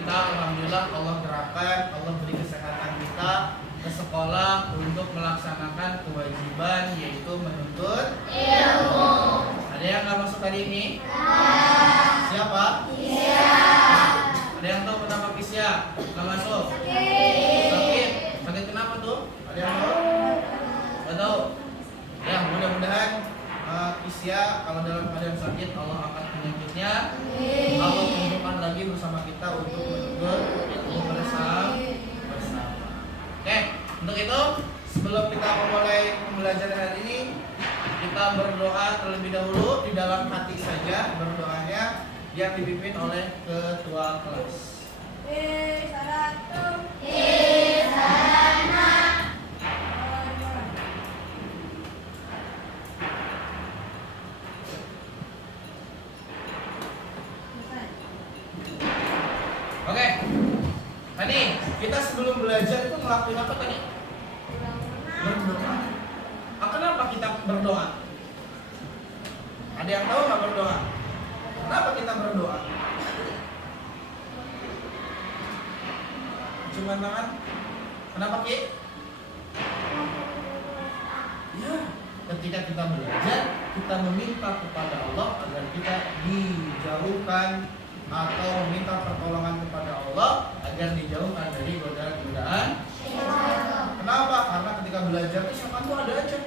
kita alhamdulillah Allah gerakan, Allah beri kesehatan kita ke sekolah untuk melaksanakan kewajiban yaitu menuntut ilmu. Ada yang nggak masuk hari ini? Siapa? Ada yang tahu kenapa Kisya nggak masuk? Sakit kenapa tuh? Ada yang tahu? Nggak tahu? Ya mudah-mudahan Kisya kalau dalam keadaan sakit Allah angkat penyakitnya. Allah kumpulkan lagi bersama kita untuk menuntut ilmu bersama. Oke, untuk itu sebelum kita memulai pembelajaran hari ini, kita berdoa terlebih dahulu di dalam hati saja berdoanya yang dipimpin oleh ketua kelas. Oke, tadi kita sebelum belajar itu ngelakuin apa tadi? Berdoa. Kenapa kita berdoa? Ada yang tahu nggak berdoa? Kenapa kita berdoa? Cuma tangan. Kenapa Ki? Ya, ketika kita belajar, kita meminta kepada Allah agar kita dijauhkan atau meminta pertolongan kepada Allah agar dijauhkan dari godaan-godaan. Kenapa? Karena ketika belajar itu siapa tuh ada aja.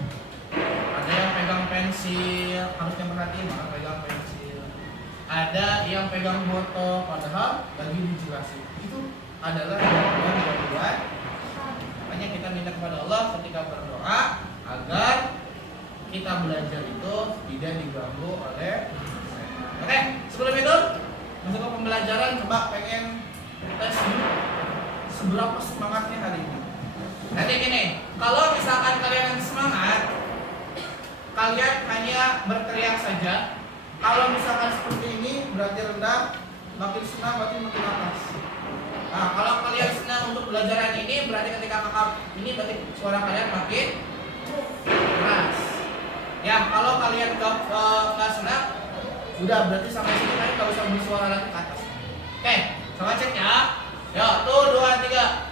Ada yang pegang pensil, harusnya perhatiin maka pegang pensil. Ada yang pegang botol, padahal lagi dijelasin. Itu adalah gangguan. Makanya kita minta kepada Allah ketika berdoa agar kita belajar itu tidak diganggu oleh. Oke, sebelum itu masuk ke pembelajaran, coba pengen tes seberapa semangatnya hari ini. Nanti gini, kalau misalkan kalian semangat, kalian hanya berteriak saja. Kalau misalkan seperti ini berarti rendah, makin senang berarti makin atas. Nah, kalau kalian senang untuk belajaran ini berarti ketika kakak ini berarti suara kalian makin keras. Ya, kalau kalian nggak senang, udah berarti sampai sini kalian nggak usah bersuara lagi ke atas. Oke, sama cek ya. Yo, tuh 2, 3.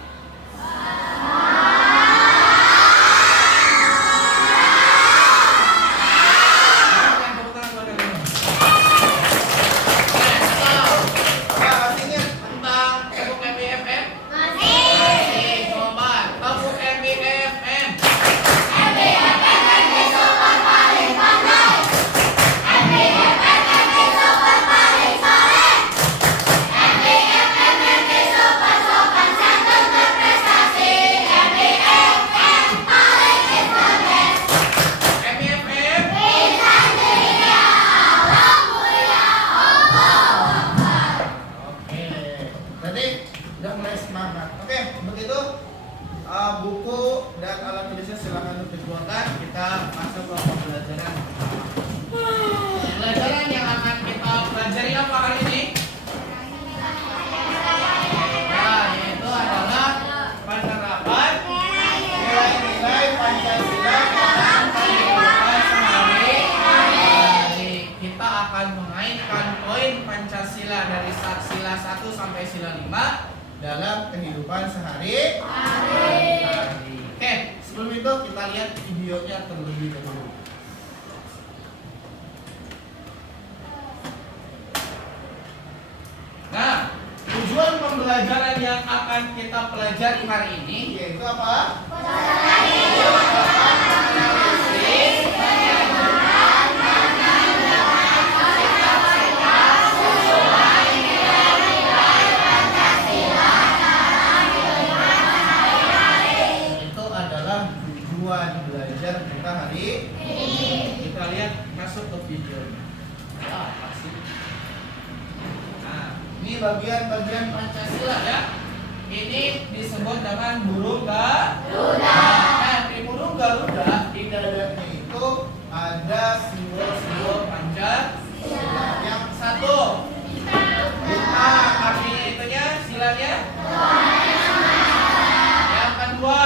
Buku dan alat tulisnya silakan dikeluarkan. Kita masuk ke pembelajaran. Pembelajaran yang akan kita pelajari apa hari ini? Nah, yaitu adalah penerapan nilai-nilai Pancasila dalam kehidupan sehari-hari. Kita akan mengaitkan poin Pancasila dari sila 1 sampai sila 5 dalam kehidupan sehari-hari. Oke, sebelum itu kita lihat videonya terlebih dahulu. Nah, tujuan pembelajaran yang akan kita pelajari hari ini yaitu apa? Belajar kita hari ini. Kita lihat masuk ke videonya. Apa sih? Nah, ini bagian-bagian Pancasila ya. Ini disebut dengan burung Garuda. Nah, di burung Garuda di dadanya itu ada simbol-simbol Pancasila. Yang satu, kita artinya itunya silanya. Yang kedua,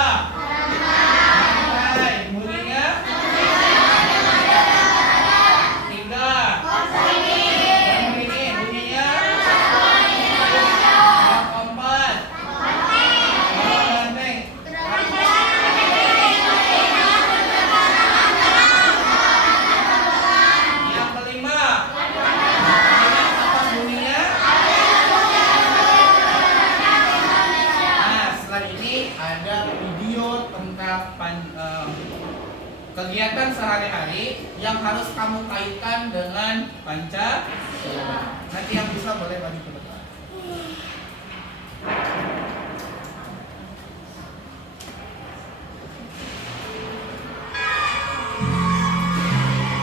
kegiatan sehari-hari yang harus kamu kaitkan dengan Pancasila. Nanti yang bisa boleh maju ke depan.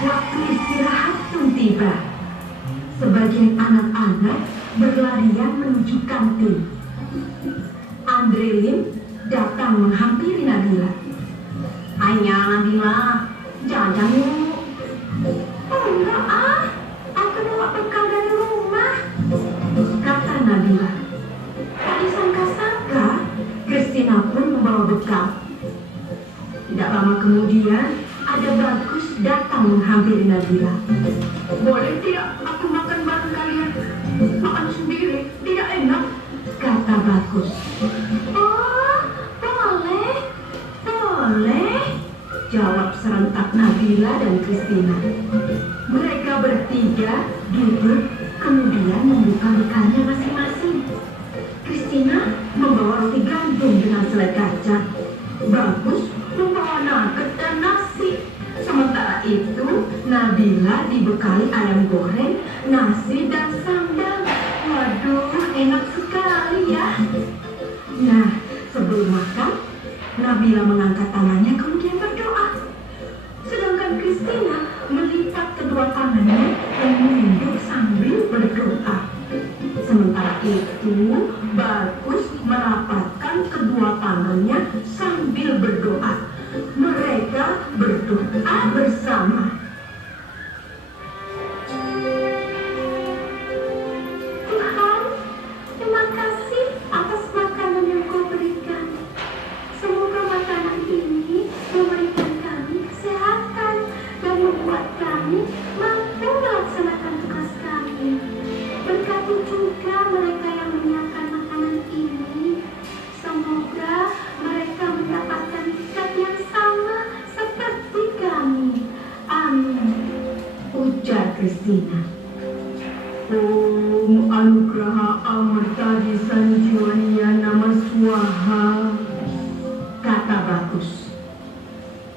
Waktu istirahat pun tiba. Sebagian anak-anak berlarian menuju kantin. Andrelin datang menghampiri Nabila. "Ayah Nabila, jajan yuk." "Oh enggak ah, aku bawa bekal dari rumah," kata Nabila. Tak disangka-sangka, Christina pun membawa bekal. Tidak lama kemudian, ada Bagus datang menghampiri Nabila. "Boleh tidak aku makan bareng kalian? Makan sendiri tidak enak," kata Bagus. "Oh, boleh, boleh," jawab serentak Nabila dan Christina. Mereka bertiga duduk, kemudian membuka bekalnya masing-masing. Christina membawa roti gandum dengan selai kacang. Bagus membawa nugget dan nasi. Sementara itu, Nabila dibekali ayam goreng, nasi dan sambal. Waduh, enak sekali ya. Nah, sebelum makan, Nabila mengangkat tangannya kemudian berdoa. Sedangkan Christina melipat kedua tangannya dan menunduk sambil berdoa. Sementara itu, Bagus merapatkan kedua tangannya sambil berdoa. Mereka berdoa bersama. "Tuhan, terima kasih atas makanan yang Kau berikan. Semoga makanan ini memberikan kami kesehatan dan membuat kami mampu melaksanakan tugas kami. Berkati juga mereka yang menyiapkan makanan ini. Semoga mereka mendapatkan hikmat yang sama seperti kami. Amin," ujar Christina. "Om Anugraha Amartadi Sanjiwaniya Nama Swaha," kata Bagus.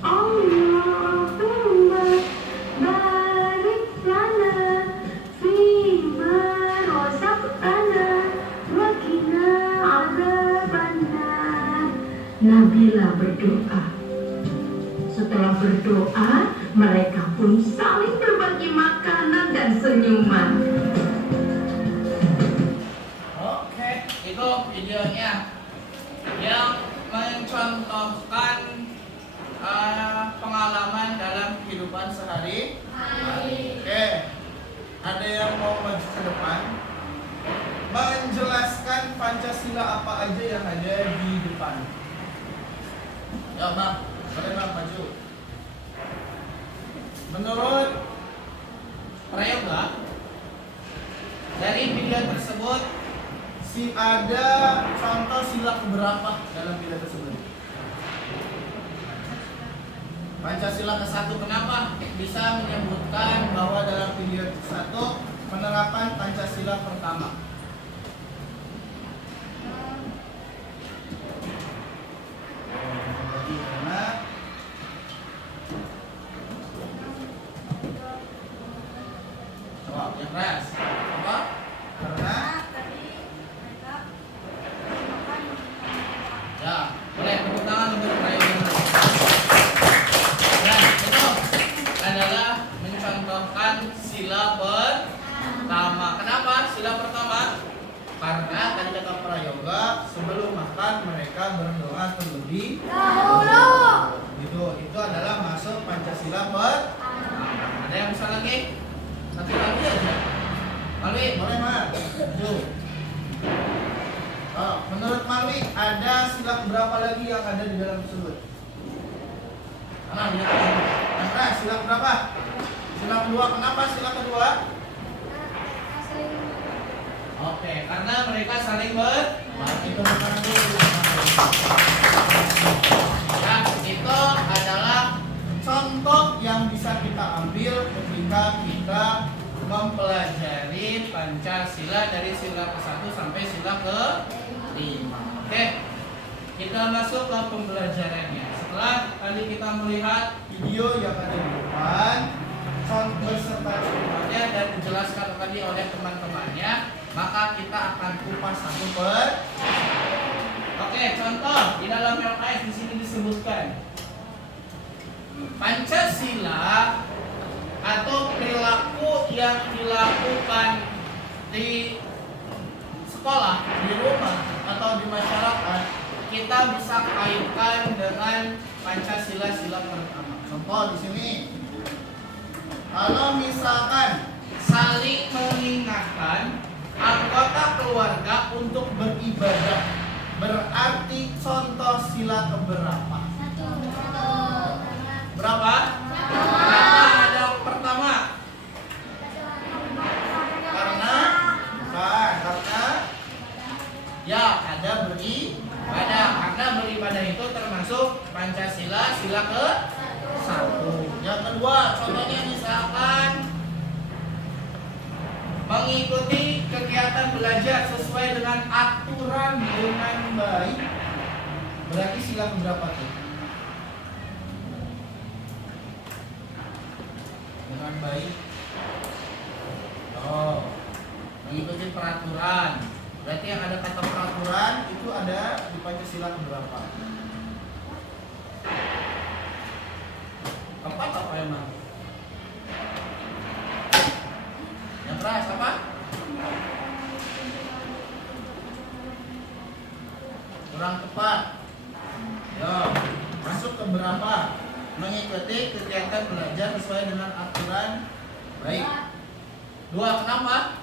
"Allahumma barik lana fima razaqtana wa qina adzabannar." Nabila berdoa. Setelah berdoa, mereka pun saling berbagi makanan dan senyuman. Oke, itu videonya yang mencontohkan pengalaman dalam kehidupan sehari. Oke, ada yang mau maju ke depan menjelaskan Pancasila apa aja yang ada di depan? Ya Bang, boleh Bang maju. Menurut Prayoga, dari video tersebut ada contoh sila keberapa dalam video tersebut? Pancasila ke-1. Kenapa bisa menyebutkan bahwa dalam video 1 penerapan Pancasila pertama? Jawab yang keras. Apa? Karena ya, boleh tepuk tangan untuk Prayoga. Dan itu adalah mencontohkan sila pertama. Kenapa sila pertama? Karena tadi kata Prayoga, sebelum makan mereka berdoa terlebih dahulu. Itu adalah masuk Pancasila pertama. Ada yang bisa lagi? Satu lagi aja. Malwi, boleh Mas? Menurut Malwi, ada sila berapa lagi yang ada di dalam tersebut? Lihat. Nah, sila berapa? Sila kedua. Kenapa sila kedua? Oke, karena mereka saling itu nah, itu adalah contoh yang bisa kita ambil ketika kita mempelajari Pancasila dari sila ke-1 sampai sila ke-5. Oke, kita masuk ke pembelajarannya. Setelah Setelah tadi kita melihat video yang ada di depan, contoh beserta contohnya dan dijelaskan tadi oleh teman-temannya, maka kita akan kupas satu per. Oke, contoh di dalam LKS di sini disebutkan Pancasila atau perilaku yang dilakukan di sekolah, di rumah atau di masyarakat, kita bisa kaitkan dengan Pancasila sila pertama. Contoh di sini, kalau misalkan saling mengingatkan anggota keluarga untuk beribadah, berarti contoh sila keberapa? Berapa? Berapa ada yang pertama? Karena ya ada beribadah. Karena beribadah itu termasuk Pancasila sila ke-1. Yang kedua, contohnya misalkan mengikuti kegiatan belajar sesuai dengan aturan dengan baik, berarti sila keberapa tuh? Dengan baik. Oh, mengikuti peraturan. Berarti yang ada kata peraturan itu ada di Pancasila keberapa? Keempat apa emang? Yang keras apa? Kurang tepat. Yo, masuk ke berapa? Mengikuti kegiatan belajar sesuai dengan aturan baik. 2, kenapa?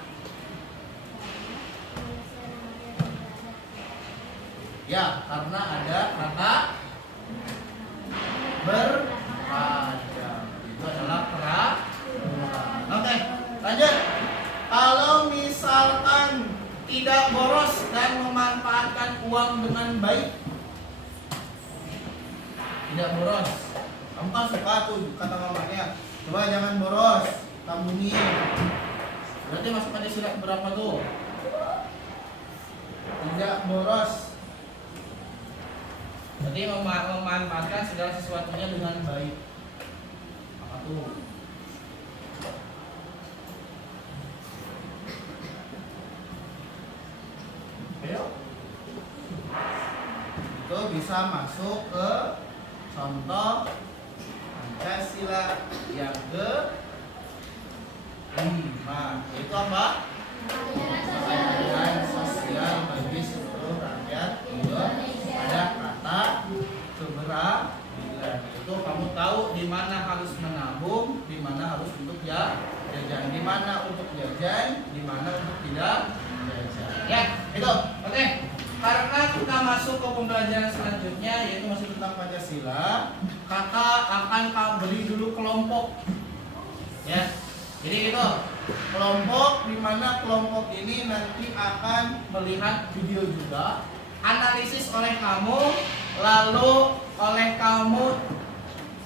Ya, karena ada kata berpajak. Itu adalah peraturan. Oke, lanjut. Kalau misalkan tidak boros dan memanfaatkan uang dengan baik, tidak boros. Kamu kan suka tuh kata mamanya, coba jangan boros, tabungin. Berarti masuk pada sila berapa tuh? Tidak boros. Berarti memanfaatkan segala sesuatunya dengan baik. Apa tuh? Ayo. Itu bisa masuk ke contoh Pancasila yang ke-5. Itu apa? Keadilan sosial bagi seluruh rakyat Indonesia. Ada kata keberadilan. Itu kamu tahu di mana harus menabung, di mana harus untuk jajan, di mana untuk jajan, di mana untuk tidak jajan. Ya, itu. Oke. Karena kita masuk ke pembelajaran selanjutnya yaitu masih tentang Pancasila, kakak akan beri dulu kelompok. Ya. Jadi itu kelompok, di mana kelompok ini nanti akan melihat video juga, analisis oleh kamu, lalu oleh kamu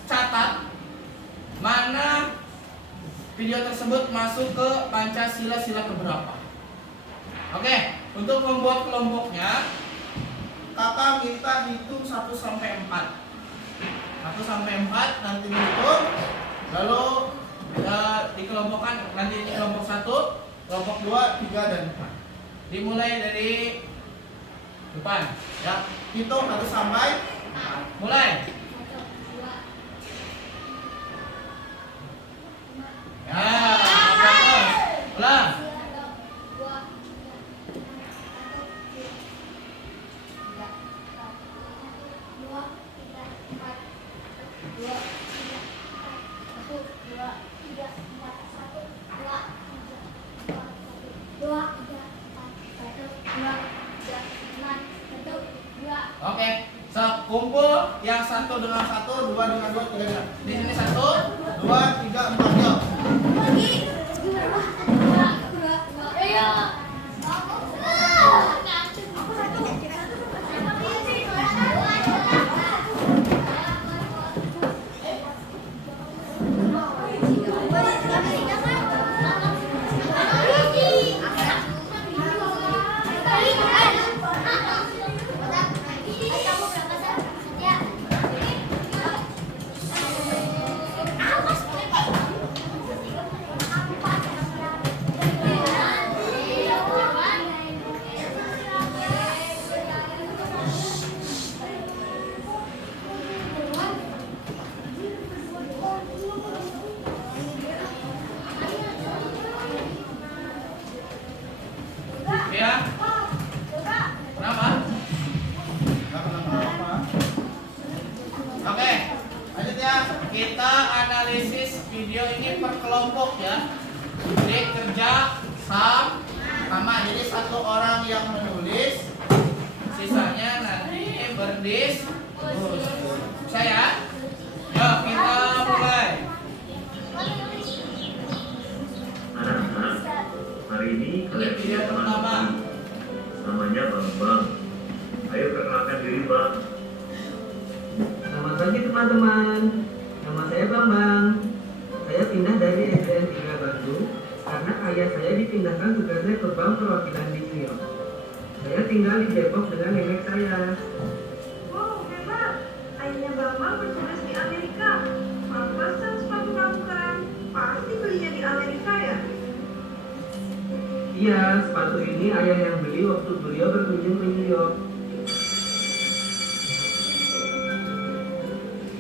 catat mana video tersebut masuk ke Pancasila sila keberapa. Oke, untuk membuat kelompoknya kakak minta hitung 1 sampai 4. 1 sampai 4 nanti dihitung, lalu dikelompokkan nanti di kelompok 1, kelompok 2, 3 dan 4. Dimulai dari depan. Ya, hitung 1 sampai 4. Mulai. Ya, terus. Ulang. Oke, kumpul yang 1 dengan 1, 2 dengan 2, 3 dengan. Di sini 1, 2, 3, 4, yuk. kita analisis video ini per kelompok ya. Jadi kerja sama, jadi satu orang yang menulis, sisanya nanti berdiskusi. Saya, yuk kita mulai. Anak-anak, hari ini kalian Video pertama. Namanya Bambang. Ayo perkenalkan diri, Bang. Selamat pagi teman-teman, nama saya Bambang. Saya pindah dari SDN 3 Bandung karena ayah saya dipindahkan tugasnya ke bank perwakilan di New York. Saya tinggal di Depok dengan nenek saya. Wow, hebat. Ayahnya Bambang bertugas di Amerika. Pantesan sepatu kamu keren. Pasti belinya di Amerika ya? Iya, sepatu ini ayah yang beli waktu beliau berkunjung ke New York.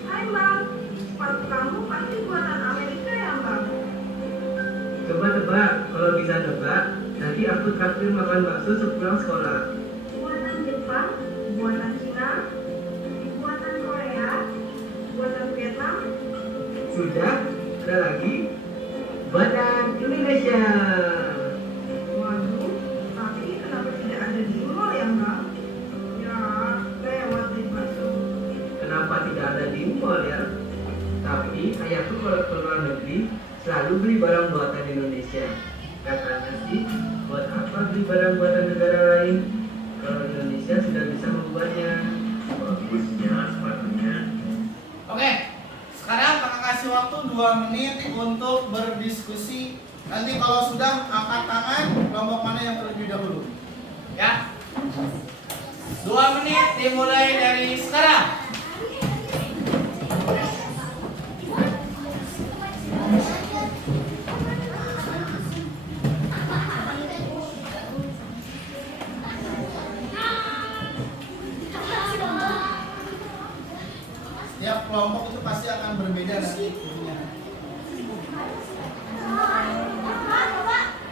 Hai Bang, sepatu kamu pasti buatan Amerika ya Bang? Coba tebak, kalau bisa tebak, nanti aku traktir makan bakso sepulang sekolah. Buatan Jepang, buatan Cina, buatan Korea, buatan Vietnam. Sudah, ada lagi? Buatan Indonesia. Waduh, tapi kenapa tidak ada di mall ya Bang? Ya, lewat di bakso. Kenapa tidak ada di mall ya? Tapi ayahku kalau ke luar negeri selalu beli barang buatan Indonesia. Katanya sih, buat apa beli barang buatan negara lain? Kalau Indonesia sudah bisa membuatnya. Bagusnya sepatunya. Oke, sekarang kakak kasih waktu 2 menit untuk berdiskusi. Nanti kalau sudah angkat tangan, kelompok mana yang terlebih dahulu. Ya. 2 menit dimulai dari sekarang. Setiap kelompok itu pasti akan berbeda nanti ininya.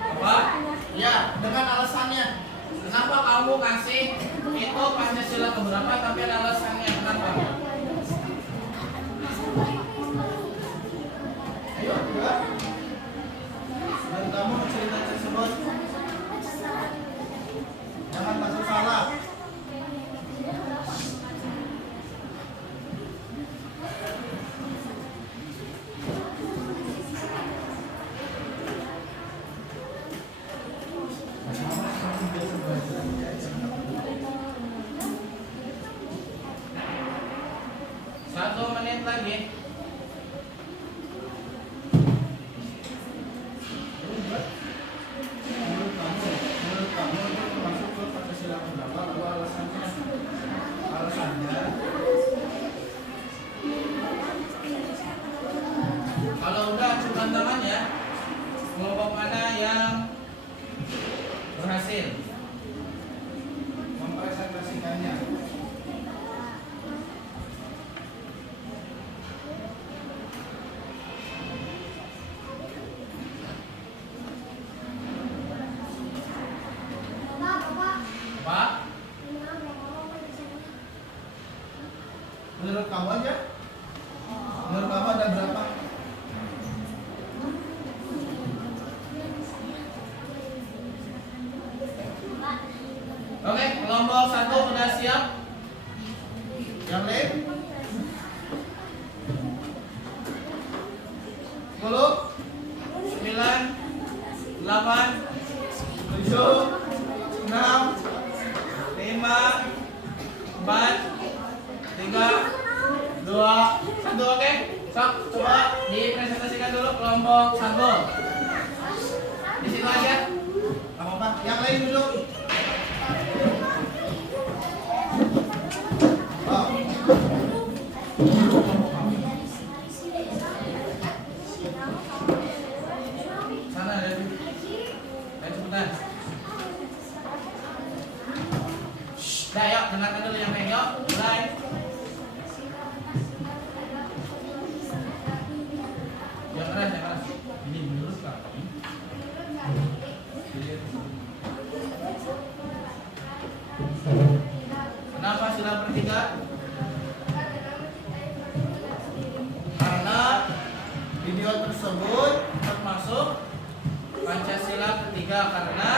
Apa? Ya, dengan alasannya. Kenapa kamu kasih itu Pancasila keberapa tapi ada alasannya kenapa? Ayo, ya. Dan kamu cerita tersebut jangan masuk salah. Satu menit lagi. Menurut kamu itu masuk ke Pancasila keberapa? Lalu alasannya? Kalau udah ajukan tangan ya. Kelompok mana yang berhasil mempresentasikannya? Pak, menurut kamu aja? Menurut kamu ada berapa? Oke, kelompok 1 udah siap. Yang lain? 10, 9, 8, 7, 6, 5, 4, 3, 2, 1. Oke, sok coba dipresentasikan dulu kelompok 1. Di situ aja. Apa-apa? Yang lain duduk. Oh. Sana ada. Ayo cepetan. Dah yuk, dengarkan dulu yang lain yuk. Mulai. Yang keras, yang keras. Ini menurut kami. Kenapa sila pertiga? Karena tersebut termasuk Pancasila ketiga karena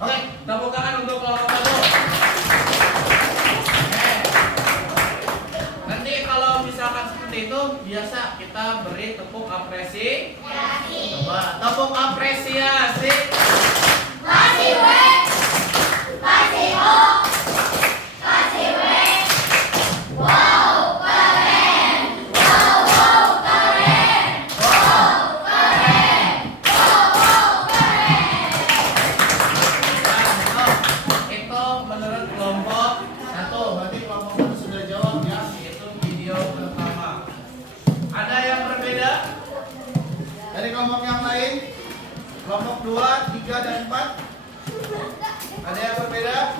oke, tepuk tangan untuk kelompok 1. Nanti kalau misalkan seperti itu biasa kita beri tepuk apresiasi. Coba tepuk apresiasi. Kasih W, kasih O, kasih W. Wow, keren. Wow, keren. Wow, keren. Wow, keren. Nah, itu menurut kelompok 1. Berarti kelompok 1 sudah jawab ya. Itu video pertama. Ada yang berbeda dari kelompok yang lain? Kelompok 2, 3, dan 4. Ada yang berbeda?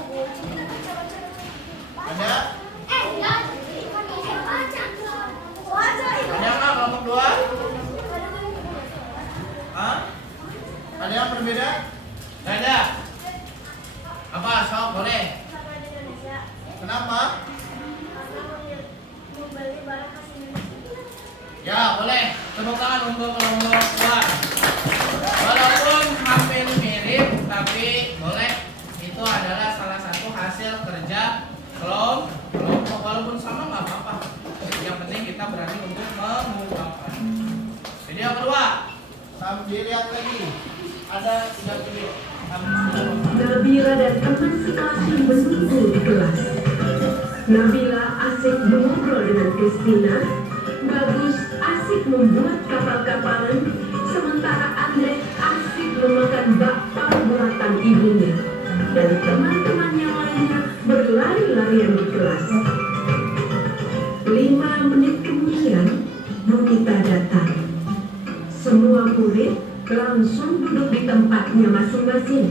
Ada? Ada nggak kelompok 2? Hah? Ada yang berbeda? Nggak ada. Apa? Sok, boleh. Kenapa? Ya, boleh. Tepuk tangan untuk kelompok 2. Walaupun hampir mirip, tapi boleh. Itu adalah salah satu hasil kerja kelompok. Walaupun sama nggak apa-apa. Yang penting kita berani untuk mengungkapkan. Video yang kedua, sambil lihat lagi. Ada 3 video. Nabila dan teman sekelasnya menunggu di kelas. Nabila asik mengobrol dengan Christina. Bagus asik membuat kapal-kapalan. Sementara Andre asik memakan bakpao buatan ibunya. Dan teman-temannya lainnya berlari-larian di kelas. 5 menit kemudian, Nunita datang. Semua murid langsung duduk di tempatnya masing-masing.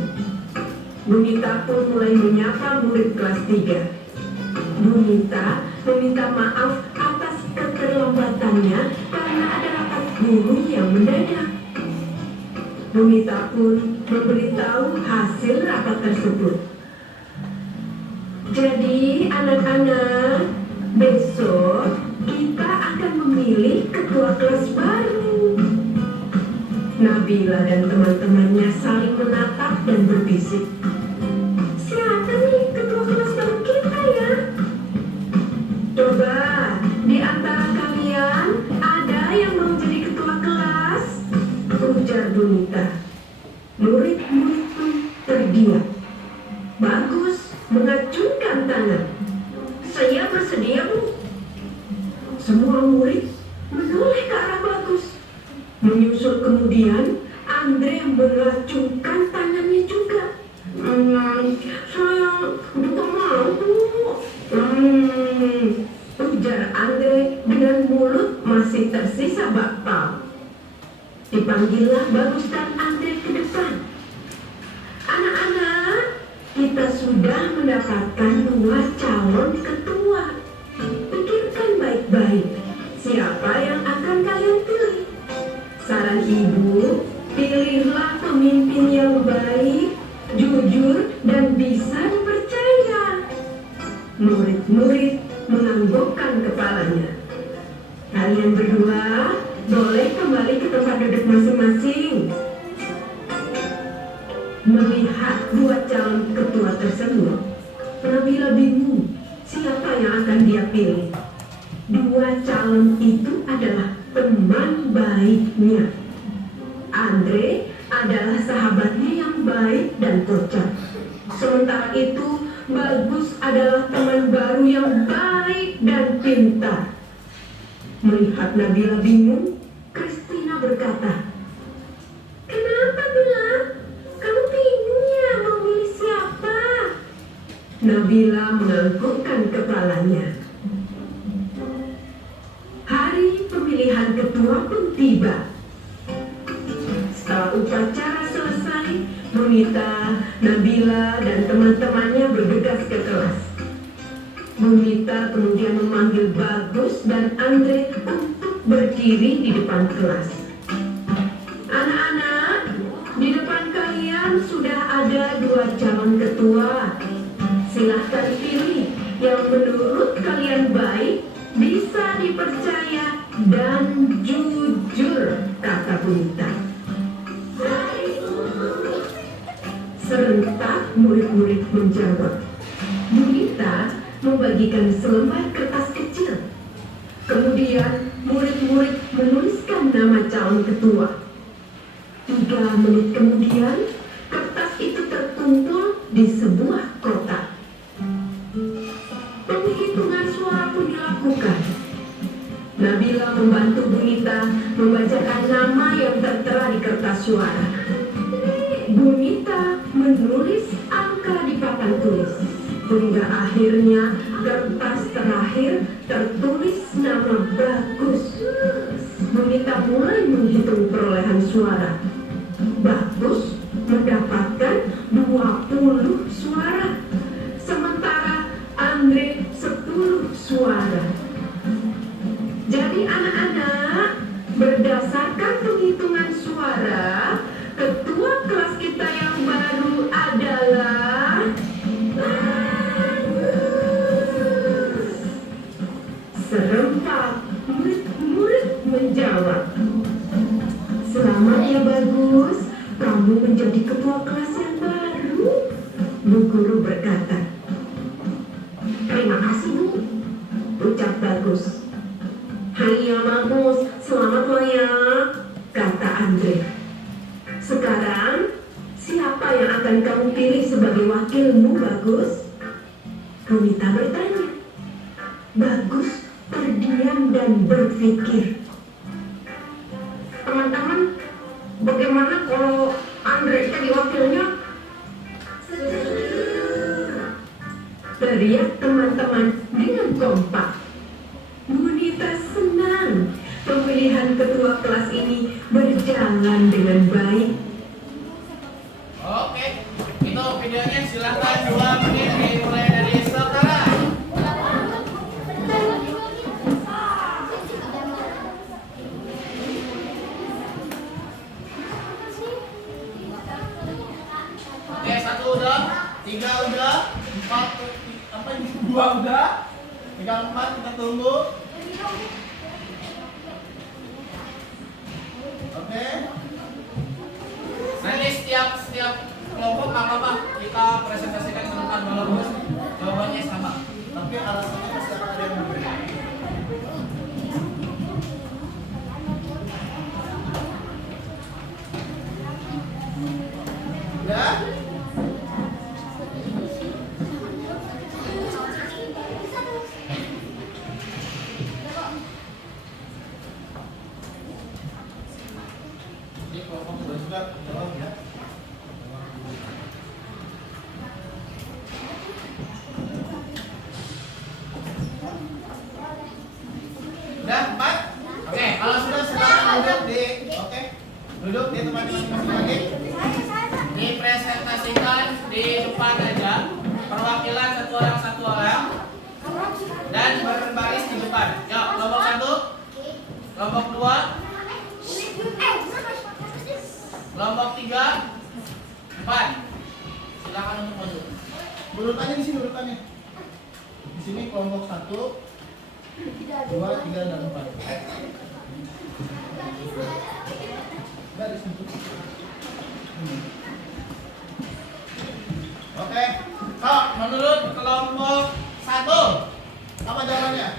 Nunita pun mulai menyapa murid kelas 3. Nunita meminta maaf atas keterlambatannya karena ada rapat guru yang mendadak. Nunita pun memberitahu hasil rapat tersebut. Jadi anak-anak, besok kita akan memilih ketua kelas baru. Nabila dan teman-temannya saling menatap dan berbisik. Siapa nih ketua kelas baru kita ya? Coba di antara kalian ada yang mau jadi ketua kelas? Ujar Nunita. Murid-murid pun terdiam. Bagus mengacungkan tangan. Saya bersedia, Bu. Semua murid menoleh ke arah Bagus. Menyusul kemudian Andre mengacungkan tangannya juga. Saya juga mau, Bu. Ujar Andre dengan mulut masih tersisa bakpao. Dipanggillah Bagus dan Andre ke depan. Anak-anak, kita sudah mendapatkan 2 calon ketua. Pikirkan baik-baik, siapa yang akan kalian pilih? Saran ibu, pilihlah pemimpin yang baik, jujur, dan bisa dipercaya. Murid-murid menganggukkan kepalanya. Kalian berdua boleh kembali ke tempat duduk masing-masing. Melihat 2 calon ketua tersebut, Nabila bingung siapa yang akan dia pilih. 2 calon itu adalah teman baiknya. Andre adalah sahabatnya yang baik dan kocak. Sementara itu, Bagus adalah teman baru yang baik dan pintar. Melihat Nabila bingung, Christina berkata, "Kenapa, Bila? Kamu bingung ya mau milih siapa?" Nabila menganggukkan kepalanya. Hari pemilihan ketua pun tiba. Setelah upacara selesai, Nunita, Nabila, dan teman-temannya bergegas ke kelas. Nunita kemudian memanggil Bagus dan Andre untuk berdiri di depan kelas. Anak-anak, di depan kalian sudah ada 2 calon ketua. Silahkan pilih yang menurut kalian baik, bisa dipercaya, dan jujur, kata Bunita. Serentak murid-murid menjawab. Bunita membagikan selembar kertas kecil. Kemudian murid-murid menuliskan nama calon ketua. 3 menit kemudian, kertas itu terkumpul di sebuah kotak. Penghitungan suara pun dilakukan. Nabila membantu Bunita membacakan nama yang tertera di kertas suara. Bunita menulis angka di papan tulis. Hingga akhirnya kertas terakhir tertulis nama Bagus. Bunita mulai menghitung perolehan suara. Bagus mendapatkan 20 suara. Sementara Andre 10 suara. Jadi anak-anak, berdasarkan penghitungan suara, ketua kelas kita yang baru adalah serempak murid-murid menjawab. Selamat ya Bagus, kamu menjadi ketua kelas yang baru. Bu Guru berkata. Terima kasih Bu, ucap Bagus. Hai ya Bagus, selamat lo ya, kata Andre. Sekarang, siapa yang akan kamu pilih sebagai wakilmu Bagus? Bunita bertanya. Bagus terdiam dan berpikir. Teman-teman, bagaimana kalau Andre jadi wakilnya? Teriak teman-teman dengan kompak. Bunita senang pemilihan ketua kelas ini berjalan dengan baik. Oke, itu videonya silakan 2 menit dimulai dari sekarang. Oke, 1 udah, 3 udah, 4 apa ini 2 udah, 3 4 kita tunggu. Oke. Nanti setiap kelompok apa kita presentasikan tentang bagus, jawabannya sama. Tapi alasannya pasti akan ada yang berbeda. Udah? Jadi kelompok kedua juga jawab ya. Udah 4? Oke, kalau sudah silakan duduk di duduk di tempat-tempat masing-masing. Dipresentasikan di depan aja. Perwakilan satu orang dan berbaris di depan. Yuk, kelompok 1, kelompok 2, kelompok 3, 4. Silakan untuk maju. Urutannya di sini urutannya. Di sini kelompok 1, 2, 3 dan 4. Enggak di situ. Oke. Kak, menurut kelompok 1 apa jawabannya?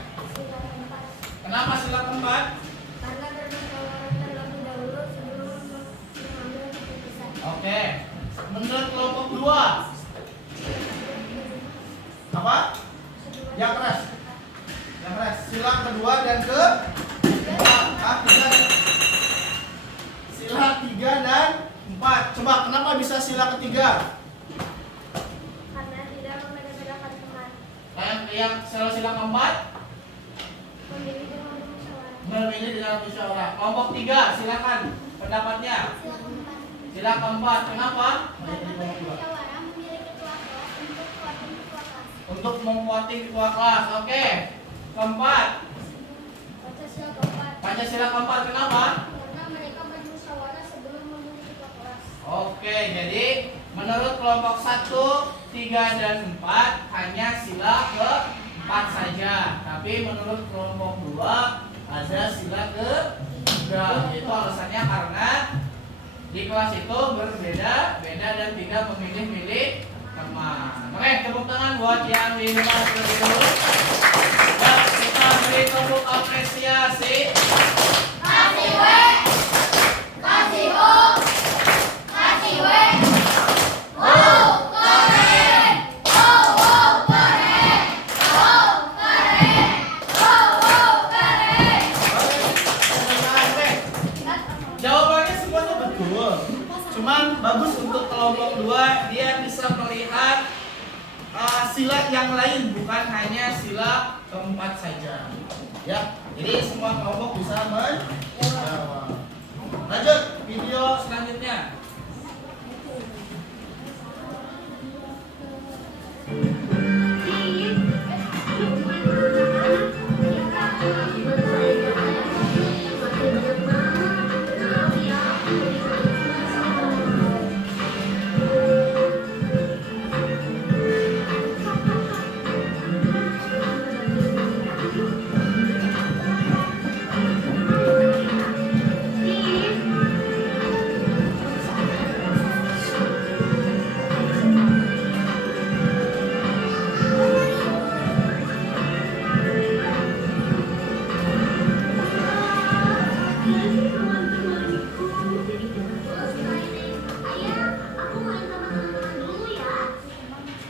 Kenapa sila keempat? Karena bermusyawarah terlebih dahulu sebelum mengambil keputusan. Oke. Menurut kelompok 2 apa? Yang keras. Yang keras. Sila kedua dan ke sila 3 dan 4. Coba kenapa bisa sila ketiga? Karena tidak membeda-bedakan teman. Yang sila keempat Memilih dengan bermusyawarah. memilih dengan musyawarah. Kelompok 3 silakan pendapatnya. Sila keempat. Kenapa? Karena bermusyawarah memilih ketua kelas Untuk memkuatin ketua kelas. Oke. Keempat. Pancasila keempat. Pancasila keempat. Kenapa? Karena mereka bermusyawarah sebelum memilih ketua kelas. Oke, jadi menurut kelompok 1, 3 dan 4 hanya sila ke-4 saja. Tapi menurut kelompok 2 ada sila ketiga. Yaitu alasannya karena di kelas itu berbeda-beda dan tidak memilih-milih teman. Oke, tepuk tangan buat yang di depan terlebih dahulu. Ya, kita beri tepuk apresiasi. Kasih W, kasih O, kasih W. Wow, keren. Wow, keren. Wow, keren. Wow, keren. Oke, jawabannya semuanya betul. Cuman bagus untuk kelompok 2, dia bisa melihat sila yang lain, bukan hanya sila keempat saja. Ya, jadi semua kelompok bisa menjawab. Lanjut video selanjutnya.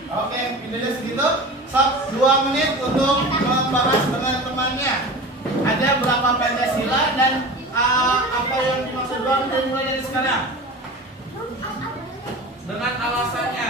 Oke, videonya segitu. Stop 2 menit untuk membahas dengan temannya. Ada berapa Pancasila dan apa yang dimaksud 2 menit mulai dari sekarang. Dengan alasannya.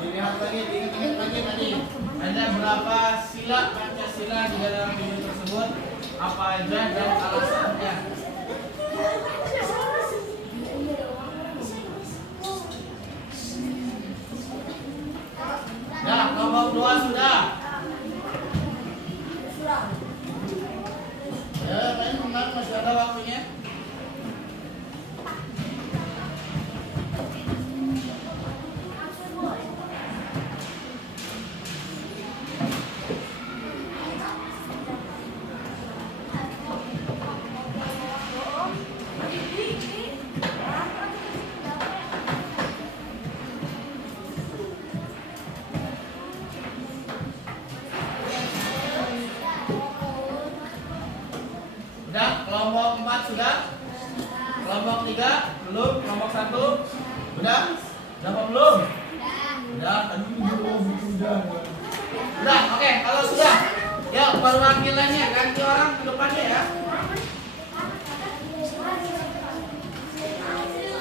Dilihat lagi, diingat lagi tadi. Ada berapa sila Pancasila di dalam video tersebut? Apa aja dan alasannya? Ya, kelompok 2 sudah. Ya, main menang, masih ada waktunya. Sudah, kelompok 4 sudah. Kelompok 3 belum, kelompok 1 sudah. Sudah apa belum? Sudah, tadi belum sudah. Sudah, oke, kalau sudah. Ya, perwakilannya ganti orang ke depannya ya.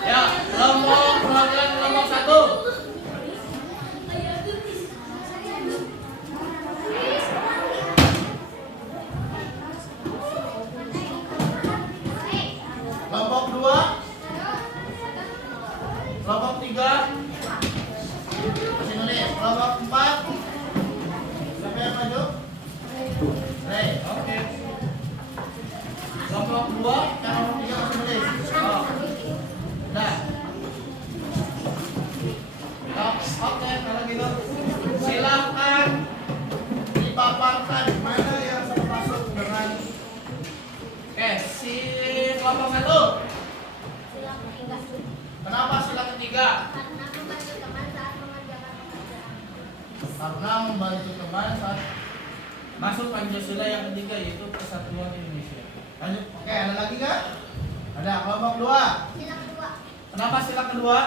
Ya, kelompok perwakilan kelompok 1. Kelompok 2, kelompok 3 masih nulis. Kelompok 4 siapa yang maju? Ray, oke. Kelompok 2 yang kelompok 3 masih nulis. Oh. Nah. Oke, kalau gitu silakan dipaparkan mana yang masuk dengan si kelompok 1. Kenapa sila ketiga? Karena membantu teman saat masuk Pancasila yang ketiga, yaitu Persatuan Indonesia. Lanjut. Oke, ada lagi nggak? Ada. Kelompok 2. Kenapa sila kedua?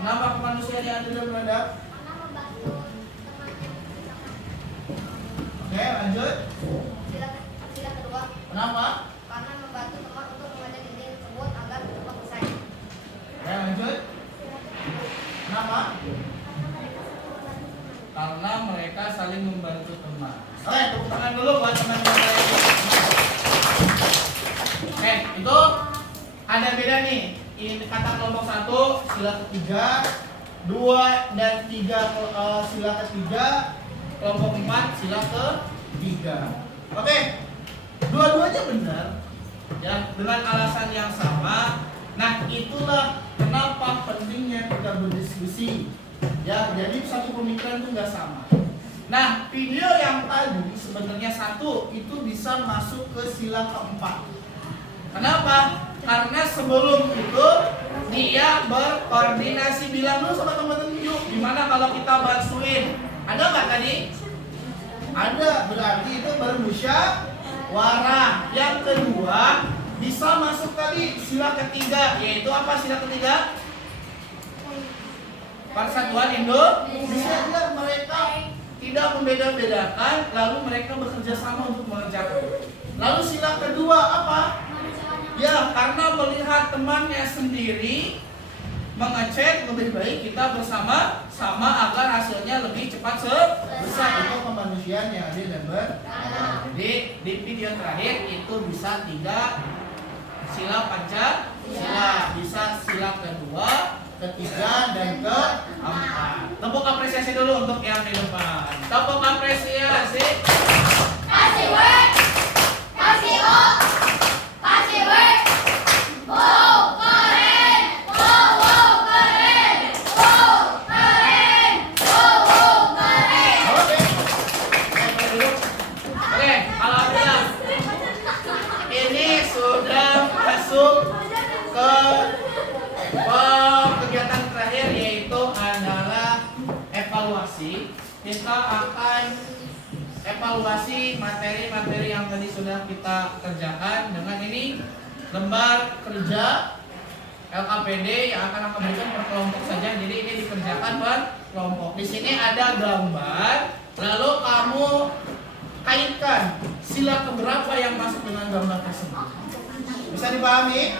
Kenapa kemanusiaan yang adil dan beradab? Oke, lanjut. Sila kedua. Kenapa? Karena membantu teman untuk mengajak ide tersebut agar cepat selesai. Oke, lanjut. Kenapa? karena mereka saling membantu teman. Oke, tepuk tangan dulu buat teman-teman saya ini. Oke, itu ada beda nih. Ini kata kelompok 1 sila ketiga, 2 dan 3 sila ketiga, kelompok 4 sila ketiga. Oke, dua-duanya benar ya, dengan alasan yang sama. Nah, itulah kenapa pentingnya kita berdiskusi ya. Jadi satu pemikiran itu nggak sama. Nah, video yang tadi sebenarnya 1 itu bisa masuk ke sila keempat. Kenapa? Karena sebelum itu dia berkoordinasi. Bilang dulu sama teman-teman yuk, gimana kalau kita bantuin? Ada nggak tadi? Ada, berarti itu bermusyawarah. Yang kedua bisa masuk tadi sila ketiga, yaitu apa sila ketiga? Persatuan Indonesia. Mereka tidak membeda-bedakan, lalu mereka bekerja sama untuk mengerjakan. Lalu sila kedua apa? Ya, karena melihat temannya sendiri mengecek, lebih baik kita bersama-sama agar hasilnya lebih cepat selesai. Itu kemanusiaan yang adil dan beradab. Jadi di video terakhir itu bisa 3 sila Pancasila, bisa sila kedua, ketiga, dan keempat. Tepuk apresiasi dulu untuk yang di depan. Tepuk apresiasi. Kasih W, kasih O, kasih W. Wow, keren. Wow, keren. Wow, keren. Wow, keren. Oke, alhamdulillah. Ini sudah masuk ke kegiatan terakhir, yaitu adalah evaluasi. Kita akan evaluasi materi-materi yang tadi sudah kita kerjakan dengan ini lembar kerja LKPD yang akan berikan per kelompok saja. Jadi ini dikerjakan per kelompok. Di sini ada gambar, lalu kamu kaitkan sila keberapa yang masuk dengan gambar tersebut. Bisa dipahami?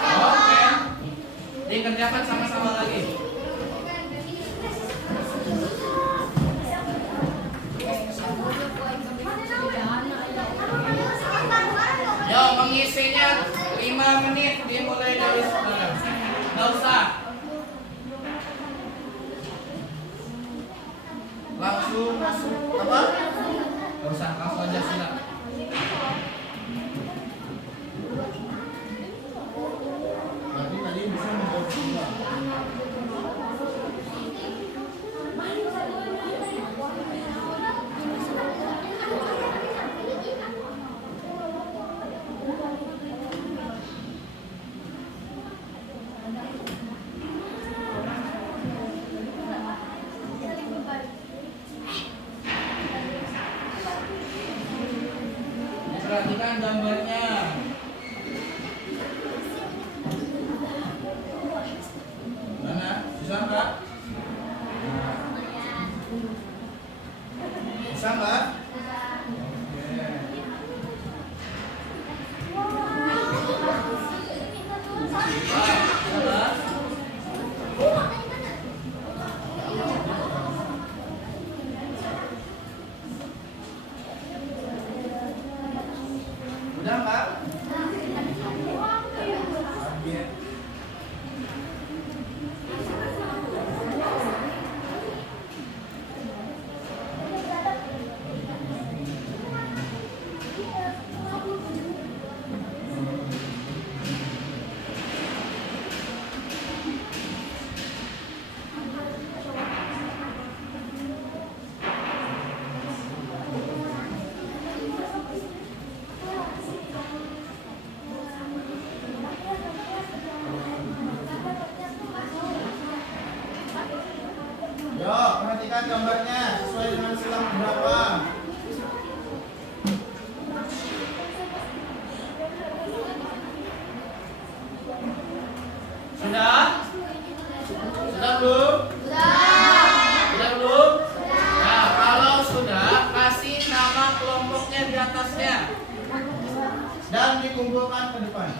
Oke. Dikerjakan sama-sama lagi. Yo, mengisinya 5 menit dimulai dari sekarang. Nggak usah langsung masuk apa? Nggak usah, langsung aja sila. Berarti tadi bisa menjawab sila. Perhatikan gambarnya. Mana? Bisa nggak? Bisa nggak? Udah nggak? Yo, perhatikan gambarnya sesuai dengan sila berapa. Sudah? Sudah belum? Sudah belum? Nah, kalau sudah, kasih nama kelompoknya di atasnya dan dikumpulkan ke depan.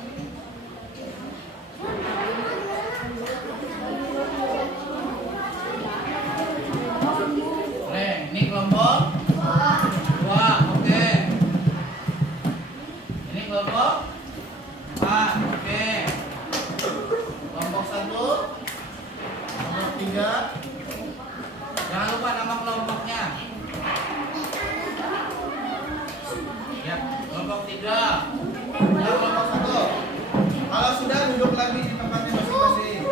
lagi di tempatnya masing-masing.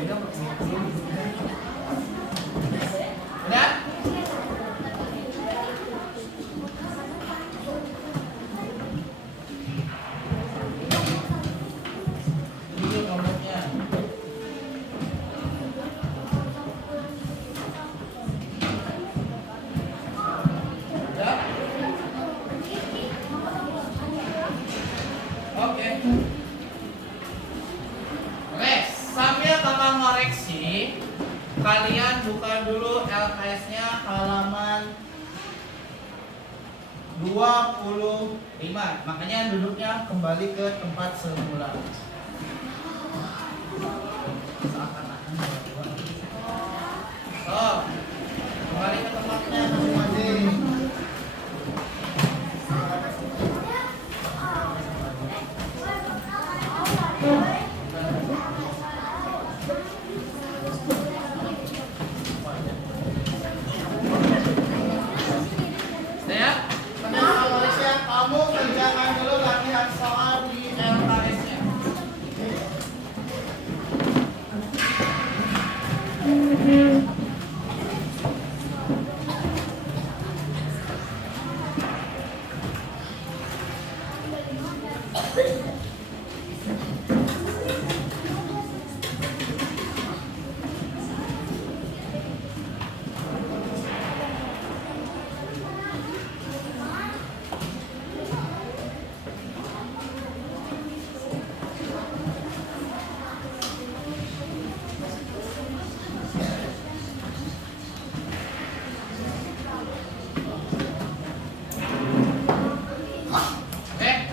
Udah udah. Ini kelompoknya. Udah. Oke. Oke, sambil kakak ngoreksi, kalian buka dulu LKS-nya halaman 25. Makanya duduknya kembali ke tempat semula. Seakan-akan kembali ke tempatnya masing-masing. Saya, teman-teman Malaysia, kamu kerjakan dulu latihan soal di LKS-nya. Oke,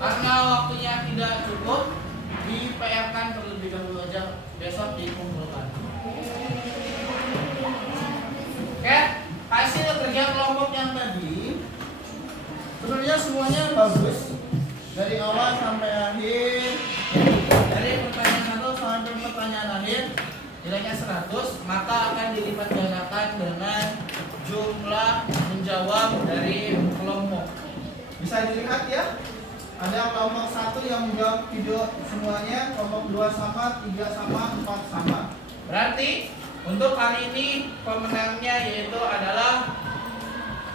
karena waktunya tidak cukup, di PR-kan terlebih dahulu aja, besok dikumpulkan. Oke, hasil kerja kelompok yang tadi sebenarnya semuanya bagus dari awal sampai akhir. Dari pertanyaan 1 sampai pertanyaan akhir nilainya 100, maka akan dilipat gandakan dengan jumlah menjawab dari kelompok. Bisa dilihat ya, ada kelompok 1 yang menjawab video semuanya, kelompok 2 sama, 3 sama, 4 sama. Berarti untuk hari ini pemenangnya yaitu adalah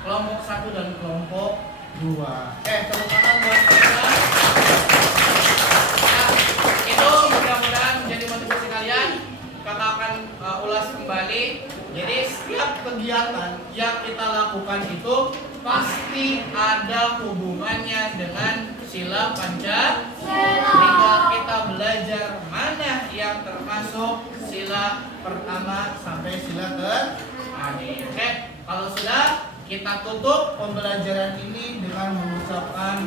kelompok 1 dan kelompok 2. Tepuk tangan buat mereka. Nah, itu mudah-mudahan menjadi motivasi kalian. Kakak akan ulas kembali. Jadi setiap kegiatan yang kita lakukan itu pasti ada hubungannya dengan sila Pancasila. Tinggal kita belajar mana yang termasuk sila pertama sampai sila terakhir. Oke, kalau sudah kita tutup pembelajaran ini dengan mengucapkan